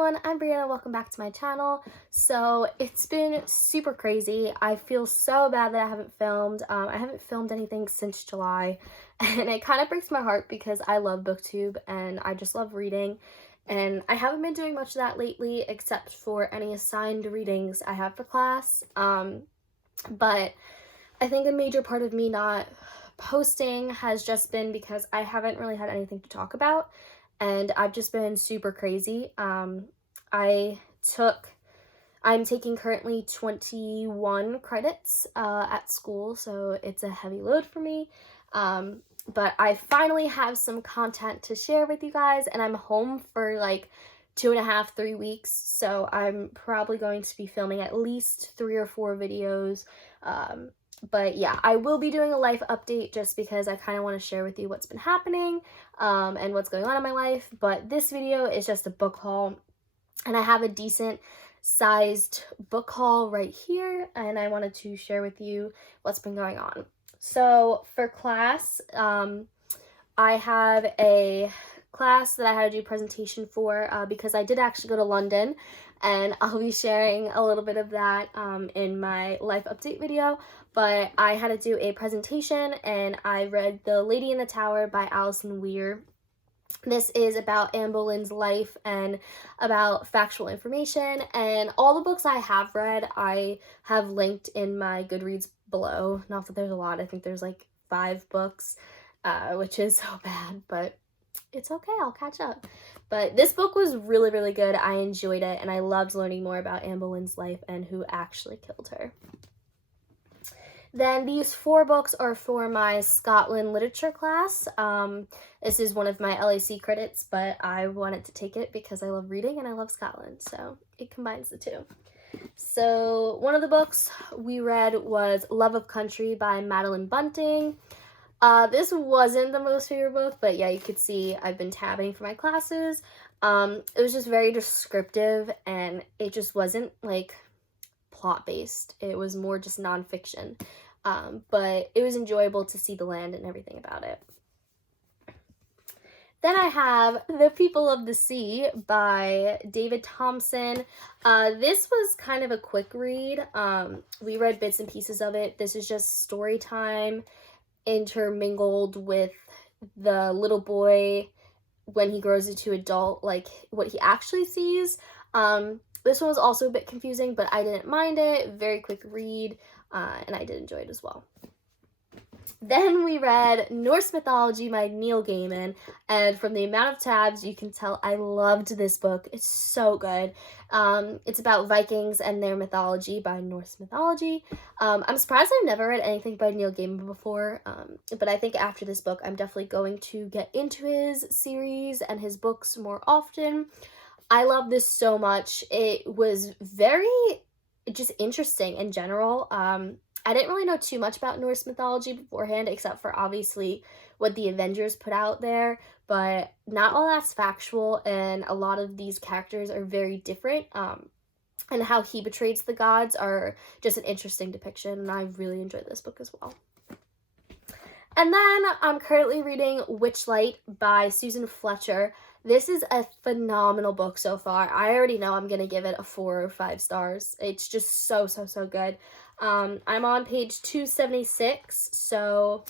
everyone, I'm Brianna. Welcome back to my channel. So it's been super crazy. I feel so bad that I haven't filmed. I haven't filmed anything since July, and it kind of breaks my heart because I love booktube and I just love reading, and I haven't been doing much of that lately except for any assigned readings I have for class. But I think a major part of me not posting has just been because I haven't really had anything to talk about. And I've just been super crazy. I'm taking currently 21 credits at school, so it's a heavy load for me. But I finally have some content to share with you guys, and I'm home for like 2.5, 3 weeks, so I'm probably going to be filming at least 3 or 4 videos. But yeah, I will be doing a life update just because I kind of want to share with you what's been happening and what's going on in my life. But this video is just a book haul, and I have a decent sized book haul right here, and I wanted to share with you what's been going on. So for class, I have a class that I had to do a presentation for because I did actually go to London, and I'll be sharing a little bit of that in my life update video. But I had to do a presentation, and I read The Lady in the Tower by Alison Weir. This is about Anne Boleyn's life and about factual information, and all the books I have read I have linked in my Goodreads below. Not that there's a lot, I think there's like 5 books, which is so bad, but it's okay, I'll catch up. But this book was really, really good. I enjoyed it, and I loved learning more about Anne Boleyn's life and who actually killed her. Then these 4 books are for my Scotland literature class. This is one of my LAC credits, but I wanted to take it because I love reading and I love Scotland, so it combines the two. So one of the books we read was Love of Country by Madeline Bunting. This wasn't the most favorite book, but yeah, you could see I've been tabbing for my classes. It was just very descriptive, and it just wasn't like plot-based. It was more just nonfiction, but it was enjoyable to see the land and everything about it. Then I have The People of the Sea by David Thompson. This was kind of a quick read. We read bits and pieces of it. This is just story time intermingled with the little boy when he grows into adult, like what he actually sees. This one was also a bit confusing, but I didn't mind it. Very quick read, and I did enjoy it as well. Then we read Norse Mythology by Neil Gaiman, and from the amount of tabs, you can tell I loved this book. It's so good. It's about Vikings and their mythology by Norse Mythology. I'm surprised I've never read anything by Neil Gaiman before, but I think after this book, I'm definitely going to get into his series and his books more often. I love this so much. It was very just interesting in general. I didn't really know too much about Norse mythology beforehand, except for obviously what the Avengers put out there, but not all that's factual, and a lot of these characters are very different, and how he portrays the gods are just an interesting depiction, and I really enjoyed this book as well. And then I'm currently reading Witchlight by Susan Fletcher. This is a phenomenal book so far. I already know I'm going to give it a 4 or 5 stars. It's just so, so, so good. I'm on page 276, so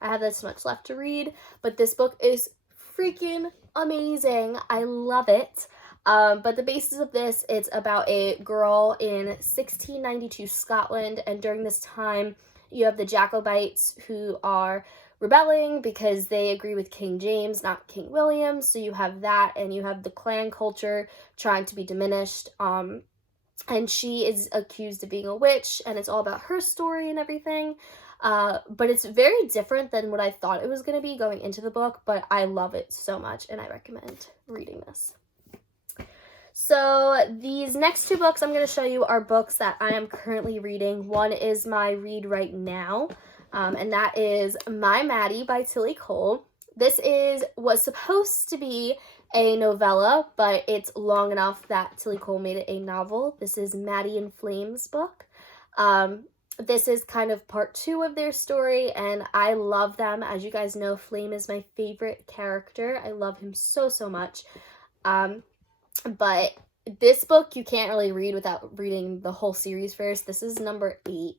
I have this much left to read, but this book is freaking amazing. I love it. But the basis of this, it's about a girl in 1692 Scotland, and during this time, you have the Jacobites who are rebelling because they agree with King James, not King William. So you have that, and you have the clan culture trying to be diminished. And she is accused of being a witch, and it's all about her story and everything. But it's very different than what I thought it was going to be going into the book, but I love it so much, and I recommend reading this. So these next 2 books I'm going to show you are books that I am currently reading. One is my read right now, and that is My Maddie by Tilly Cole. This was supposed to be a novella, but it's long enough that Tilly Cole made it a novel. This is Maddie in Flames book. This is kind of part 2 of their story, and I love them. As you guys know, Flame is my favorite character. I love him so, so much. But this book you can't really read without reading the whole series first. This is number 8,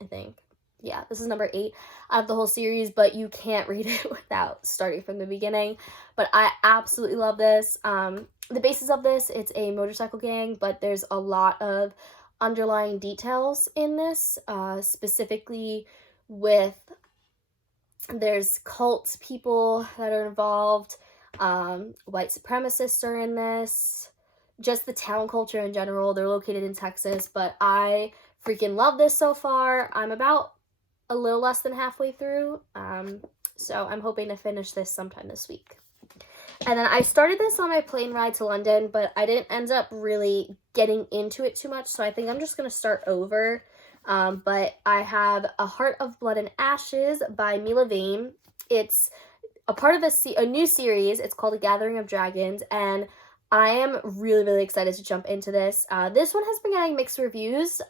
I think. Yeah, this is number 8 out of the whole series, but you can't read it without starting from the beginning. But I absolutely love this. The basis of this, it's a motorcycle gang, but there's a lot of underlying details in this, specifically with, there's cult people that are involved, white supremacists are in this, just the town culture in general. They're located in Texas, but I freaking love this so far. I'm about a little less than halfway through, so I'm hoping to finish this sometime this week. And then I started this on my plane ride to London, but I didn't end up really getting into it too much, so I think I'm just going to start over. But I have A Heart of Blood and Ashes by Mila Vane. It's a part of a new series. It's called A Gathering of Dragons, and I am really, really excited to jump into this. This one has been getting mixed reviews.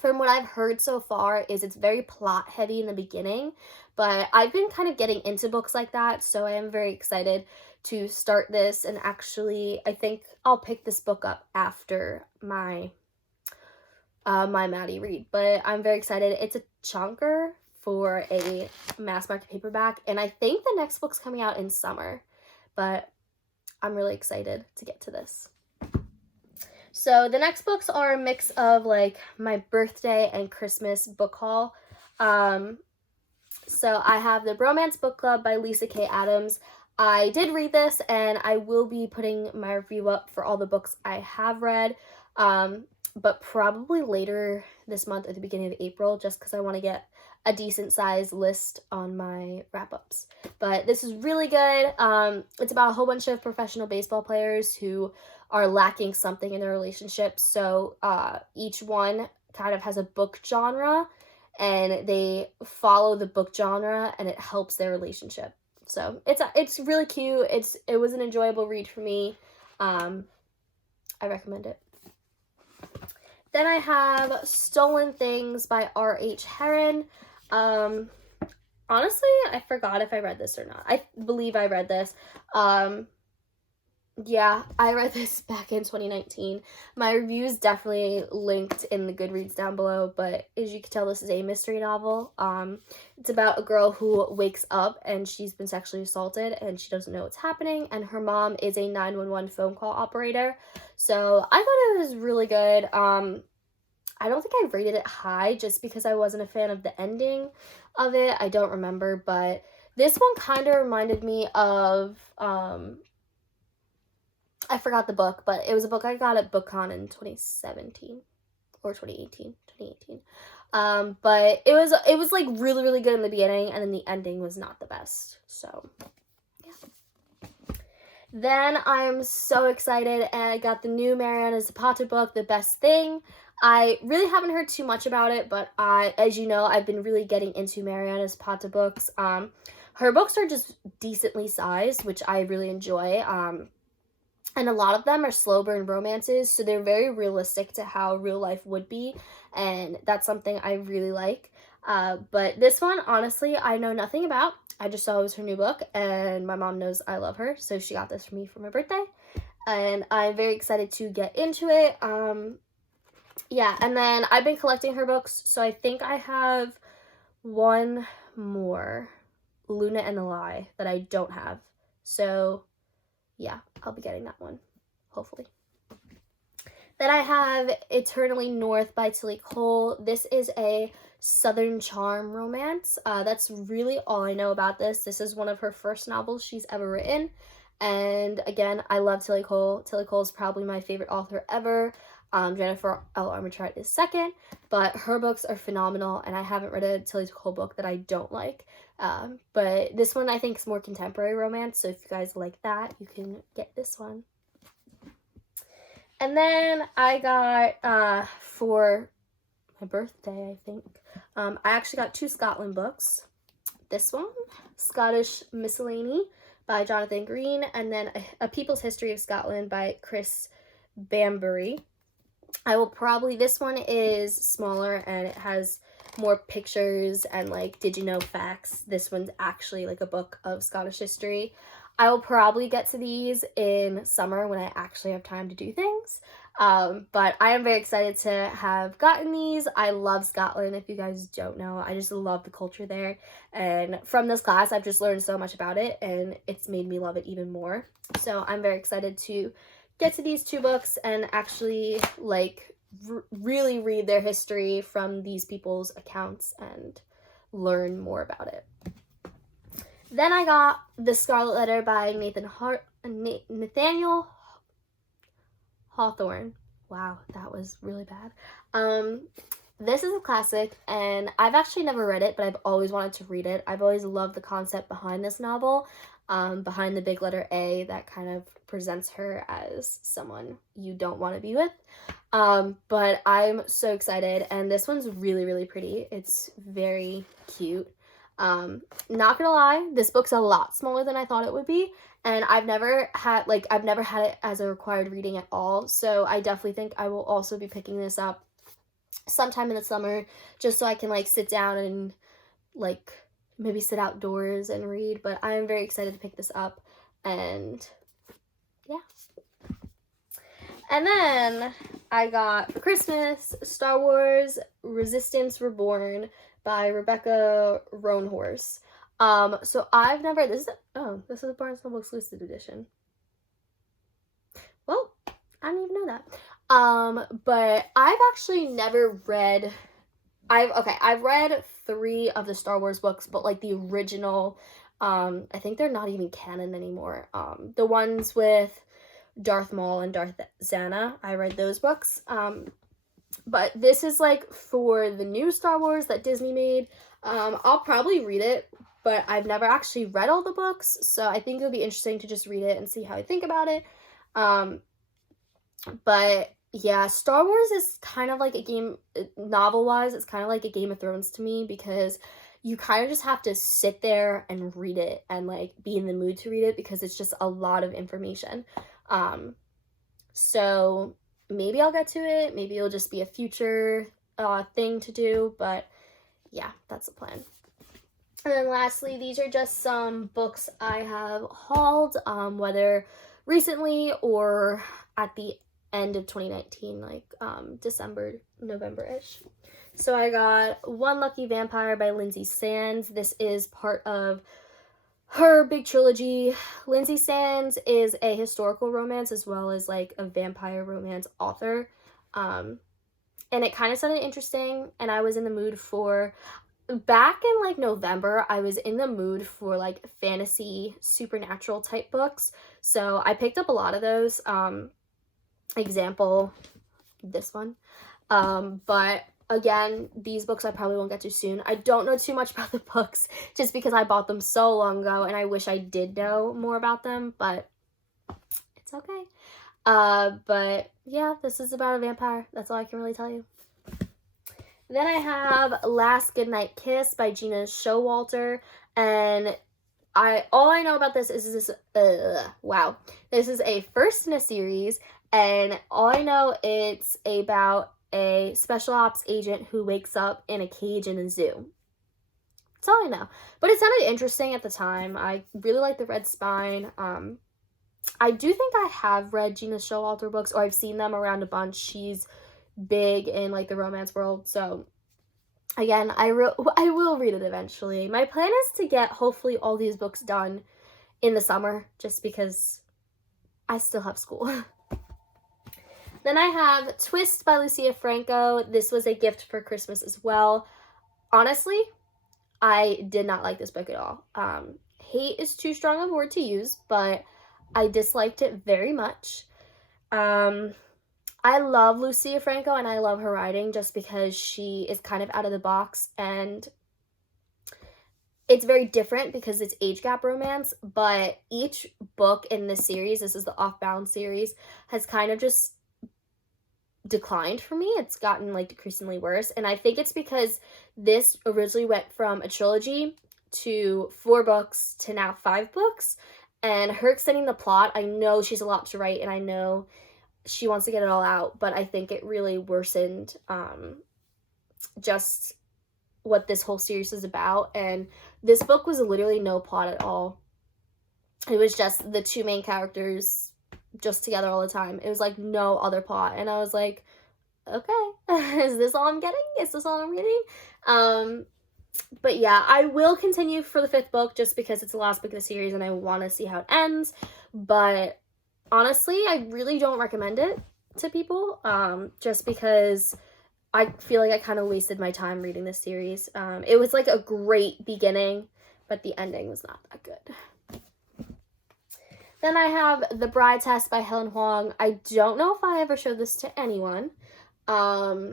From what I've heard so far is it's very plot heavy in the beginning, but I've been kind of getting into books like that, so I am very excited to start this. And actually, I think I'll pick this book up after my Maddie read, but I'm very excited. It's a chunker for a mass market paperback, and I think the next book's coming out in summer, but I'm really excited to get to this. So the next books are a mix of like my birthday and Christmas book haul. So I have The Bromance Book Club by Lisa K. Adams. I did read this, and I will be putting my review up for all the books I have read, but probably later this month at the beginning of April, just because I want to get a decent sized list on my wrap-ups. But this is really good. It's about a whole bunch of professional baseball players who are lacking something in their relationship. So each one kind of has a book genre, and they follow the book genre, and it helps their relationship. So it's really cute. It was an enjoyable read for me. I recommend it. Then I have Stolen Things by R.H. Herron. Honestly, I forgot if I read this or not. I believe I read this. Yeah, I read this back in 2019. My review is definitely linked in the Goodreads down below, but as you can tell, this is a mystery novel. It's about a girl who wakes up and she's been sexually assaulted and she doesn't know what's happening, and her mom is a 911 phone call operator. So I thought it was really good. I don't think I rated it high just because I wasn't a fan of the ending of it. I don't remember, but this one kind of reminded me of, I forgot the book, but it was a book I got at BookCon in 2017 or 2018. But it was like really, really good in the beginning, and then the ending was not the best. So yeah. Then I'm so excited, and I got the new Mariana Zapata book, The Best Thing. I really haven't heard too much about it, but as you know, I've been really getting into Mariana Zapata books. Her books are just decently sized, which I really enjoy. And a lot of them are slow burn romances, so they're very realistic to how real life would be, and that's something I really like. But this one, honestly, I know nothing about. I just saw it was her new book, and my mom knows I love her, so she got this for me for my birthday, and I'm very excited to get into it. Yeah, and then I've been collecting her books, so I think I have one more, Luna and the Lie, that I don't have. So yeah, I'll be getting that one, hopefully. Then I have Eternally North by Tilly Cole. This is a Southern Charm romance. That's really all I know about this. This is one of her first novels she's ever written. And again, I love Tilly Cole. Tilly Cole is probably my favorite author ever. Jennifer L. Armentrout is second, but her books are phenomenal, and I haven't read a Tilly Cole book that I don't like. But this one I think is more contemporary romance, so if you guys like that, you can get this one. And then I got, for my birthday, I think, I actually got 2 Scotland books. This one, Scottish Miscellany by Jonathan Green, and then A People's History of Scotland by Chris Bambury. This one is smaller and it has more pictures and like did you know facts. This one's actually like a book of Scottish history. I will probably get to these in summer when I actually have time to do things. But I am very excited to have gotten these. I love Scotland, if you guys don't know. I just love the culture there. And from this class, I've just learned so much about it, and it's made me love it even more. So I'm very excited to get to these 2 books and actually, like, really read their history from these people's accounts and learn more about it. Then I got The Scarlet Letter by Nathaniel Hawthorne. Wow, that was really bad. This is a classic, and I've actually never read it, but I've always wanted to read it. I've always loved the concept behind this novel, behind the big letter A that kind of presents her as someone you don't want to be with. But I'm so excited, and this one's really, really pretty. It's very cute. Not gonna lie, this book's a lot smaller than I thought it would be, and I've never had it as a required reading at all, so I definitely think I will also be picking this up sometime in the summer, just so I can, like, sit down and, like, maybe sit outdoors and read. But I am very excited to pick this up, and yeah. And then I got, for Christmas, Star Wars Resistance Reborn by Rebecca Roanhorse. So I've never, this is a Barnes & Noble exclusive edition. Well, I didn't even know that. But I've actually never read, I've read 3 of the Star Wars books, but, like, the original, I think they're not even canon anymore. The ones with Darth Maul and Darth Zana, I read those books. But this is, like, for the new Star Wars that Disney made. I'll probably read it, but I've never actually read all the books, so I think it'll be interesting to just read it and see how I think about it. But yeah, Star Wars is kind of like a game, novel-wise, it's kind of like a Game of Thrones to me, because you kind of just have to sit there and read it and, like, be in the mood to read it, because it's just a lot of information. So maybe I'll get to it, maybe it'll just be a future thing to do, but yeah, that's the plan. And then lastly, these are just some books I have hauled, whether recently or at the end of 2019, like December, November-ish. So I got One Lucky Vampire by Lindsay Sands. This is part of her big trilogy. Lindsay Sands is a historical romance as well as, like, a vampire romance author. And it kind of sounded interesting, and I was in the mood for, back in, like, November, I was in the mood for, like, fantasy, supernatural type books. So I picked up a lot of those. Example, this one. But again, these books I probably won't get to soon. I don't know too much about the books just because I bought them so long ago, and I wish I did know more about them, but it's okay. But yeah, this is about a vampire. That's all I can really tell you. Then I have Last Goodnight Kiss by Gina Showalter, and all I know about this is this is a first in a series, and all I know, it's about a special ops agent who wakes up in a cage in a zoo. That's all I know. But it sounded interesting at the time. I really like the Red Spine. I do think I have read Gina Showalter books, or I've seen them around a bunch. She's big in, like, the romance world. So again, I will read it eventually. My plan is to get hopefully all these books done in the summer, just because I still have school. Then I have Twist by Lucia Franco. This was a gift for Christmas as well. Honestly, I did not like this book at all. Hate is too strong of a word to use, but I disliked it very much. I love Lucia Franco, and I love her writing just because she is kind of out of the box, and it's very different because it's age gap romance, but each book in this series, this is the Off-Bound series, has kind of just declined for me. It's gotten, like, decreasingly worse, and I think it's because this originally went from a trilogy to 4 books to now 5 books, and her extending the plot, I know she's a lot to write, and I know she wants to get it all out, but I think it really worsened just what this whole series is about, and this book was literally no plot at all. It was just the two main characters just together all the time. It was like no other plot. And I was like, okay, is this all I'm getting? Is this all I'm reading? But yeah, I will continue for the 5th book just because it's the last book of the series and I want to see how it ends. But honestly, I really don't recommend it to people, just because I feel like I kind of wasted my time reading this series. It was like a great beginning, but the ending was not that good. Then I have The Bride Test by Helen Huang. I don't know if I ever showed this to anyone. I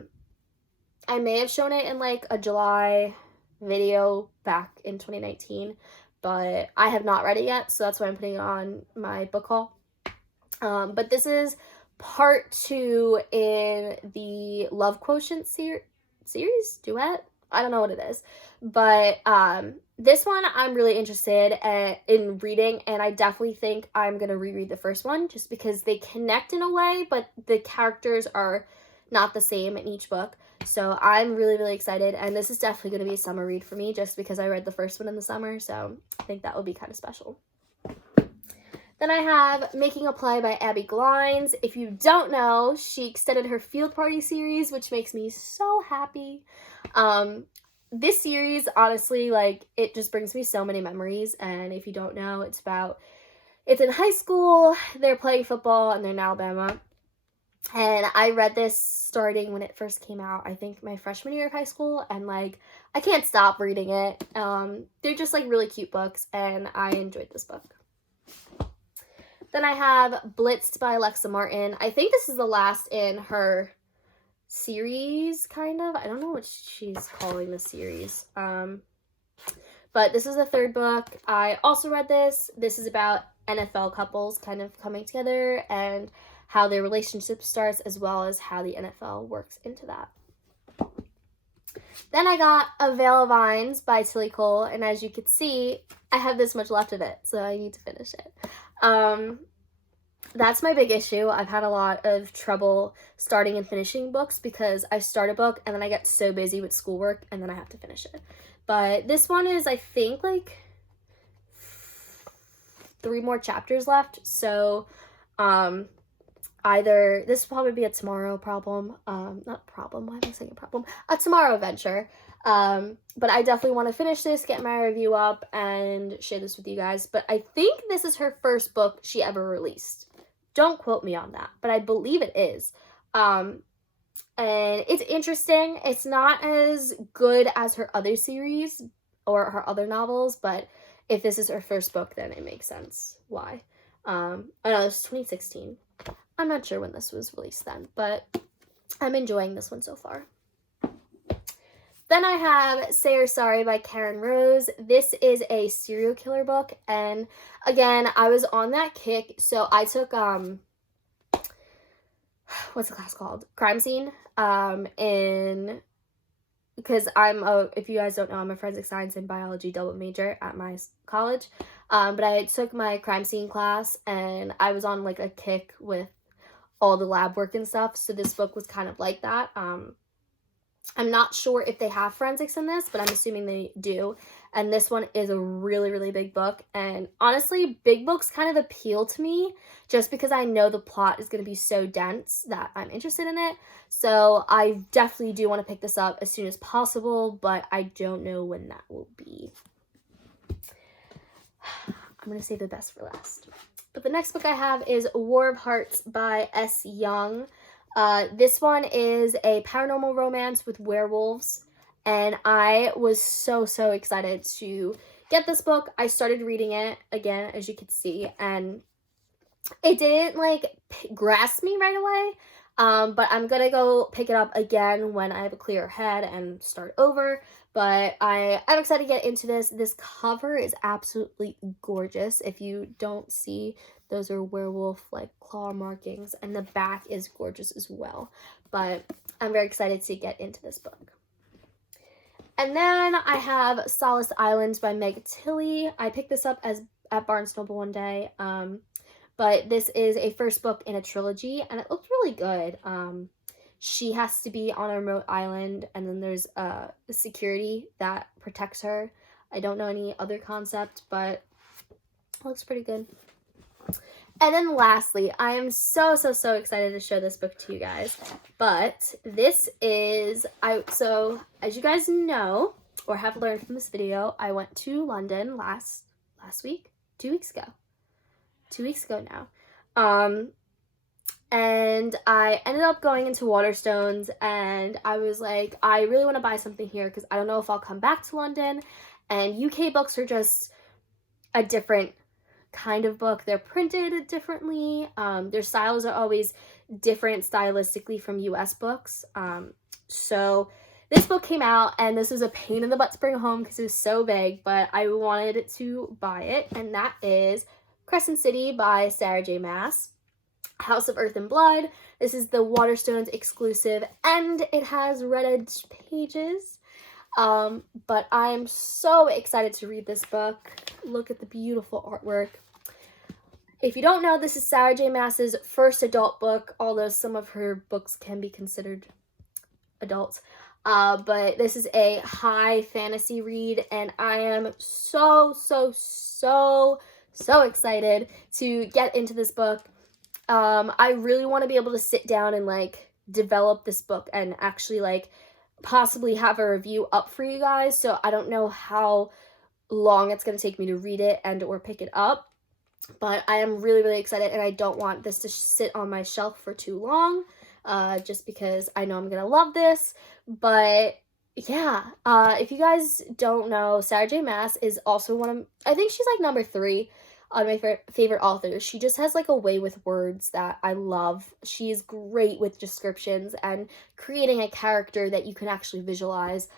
may have shown it in like a July video back in 2019, but I have not read it yet, so that's why I'm putting it on my book haul. But this is part 2 in the Love Quotient series? Duet? I don't know what it is. But this one I'm really interested in reading, and I definitely think I'm going to reread the first one just because they connect in a way, but the characters are not the same in each book. So I'm really, really excited, and this is definitely going to be a summer read for me just because I read the first one in the summer, so I think that would be kind of special. Then I have Making a Play by Abby Glines. If you don't know, she extended her Field Party series, which makes me so happy. This series, honestly, like, it just brings me so many memories, and if you don't know, it's in high school, they're playing football, and they're in Alabama. And I read this starting when it first came out, I think my freshman year of high school, and like I can't stop reading it. They're just like really cute books, and I enjoyed this book. Then I have Blitzed by Alexa Martin. I think this is the last in her series, kind of. I don't know what she's calling the series. But this is the 3rd book. I also read this. This is about NFL couples kind of coming together and how their relationship starts, as well as how the NFL works into that. Then I got A Veil of Vines by Tilly Cole, and as you can see, I have this much left of it, so I need to finish it. That's my big issue. I've had a lot of trouble starting and finishing books because I start a book and then I get so busy with schoolwork and then I have to finish it. But this one is, I think, like 3 more chapters left, so either this will probably be a tomorrow problem, not problem, why am I saying a problem? A tomorrow venture. But I definitely want to finish this, get my review up, and share this with you guys. But I think this is her first book she ever released. Don't quote me on that, but I believe it is. And it's interesting. It's not as good as her other series or her other novels, but if this is her first book, then it makes sense why. I know this is 2016. I'm not sure when this was released then, but I'm enjoying this one so far. Then I have Say You're Sorry by Karen Rose. This is a serial killer book, and again, I was on that kick, so I took, what's the class called? Crime Scene, because if you guys don't know, I'm a forensic science and biology double major at my college, but I took my crime scene class, and I was on, like, a kick with all the lab work and stuff, so this book was kind of like that. I'm not sure if they have forensics in this, but I'm assuming they do. And this one is a really, really big book. And honestly, big books kind of appeal to me just because I know the plot is going to be so dense that I'm interested in it. So I definitely do want to pick this up as soon as possible, but I don't know when that will be. I'm going to save the best for last. But the next book I have is War of Hearts by S. Young. This one is a paranormal romance with werewolves, and I was so excited to get this book. I started reading it again, as you can see, and it didn't like grasp me right away, but I'm gonna go pick it up again when I have a clear head and start over. But I'm excited to get into this. This cover is absolutely gorgeous. If you don't see, those are werewolf like claw markings, and the back is gorgeous as well. But I'm very excited to get into this book. And then I have Solace Islands by Meg Tilly. I picked this up at Barnes & Noble one day. But this is a first book in a trilogy, and it looked really good. She has to be on a remote island, and then there's security that protects her. I don't know any other concept, but Looks pretty good. And then lastly, I am so excited to show this book to you guys. But this is, so as you guys know, or have learned from this video, I went to London last week, 2 weeks ago. 2 weeks ago now. And I ended up going into Waterstones, and I was like, I really want to buy something here because I don't know if I'll come back to London. And UK books are just a different kind of book. They're printed differently. Their styles are always different stylistically from US books. So this book came out, and this was a pain in the butt to bring home because it was so big, but I wanted to buy it, and that is Crescent City by Sarah J. Maas. House of Earth and Blood. This is the Waterstones exclusive, and it has red edged pages. But I'm so excited to read this book. Look at the beautiful artwork. If you don't know, this is Sarah J. Maas's first adult book, although some of her books can be considered adult. But this is a high fantasy read, and I am so excited to get into this book. I really want to be able to sit down and like develop this book and actually like possibly have a review up for you guys. So I don't know how long it's going to take me to read it and or pick it up, but I am really excited, and I don't want this to sit on my shelf for too long, just because I know I'm going to love this. But yeah, if you guys don't know, Sarah J. Maas is also I think she's like number 3 on my favorite authors. She just has like a way with words that I love. She's great with descriptions and creating a character that you can actually visualize.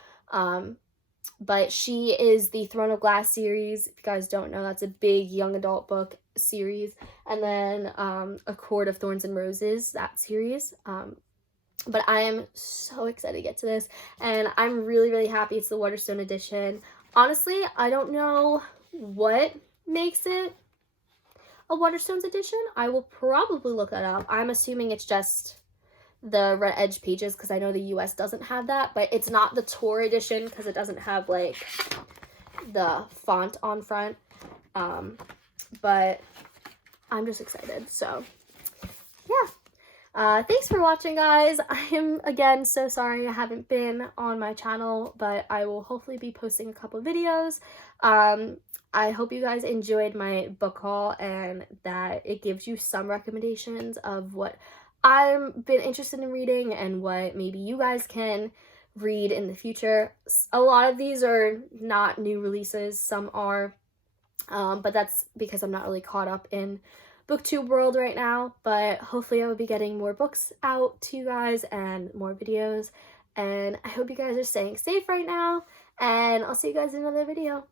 But she is the Throne of Glass series. If you guys don't know, that's a big young adult book series. And then A Court of Thorns and Roses, that series. But I am so excited to get to this, and I'm really happy it's the Waterstone edition. Honestly, I don't know what makes it a Waterstones edition. I will probably look that up. I'm assuming it's just the red edge pages because I know the US doesn't have that, but it's not the tour edition because it doesn't have like the font on front. But I'm just excited. So yeah. Thanks for watching, guys. I am again so sorry I haven't been on my channel, but I will hopefully be posting a couple videos. I hope you guys enjoyed my book haul and that it gives you some recommendations of what I've been interested in reading and what maybe you guys can read in the future. A lot of these are not new releases, some are, but that's because I'm not really caught up in booktube world right now. But hopefully I will be getting more books out to you guys and more videos, and I hope you guys are staying safe right now, and I'll see you guys in another video.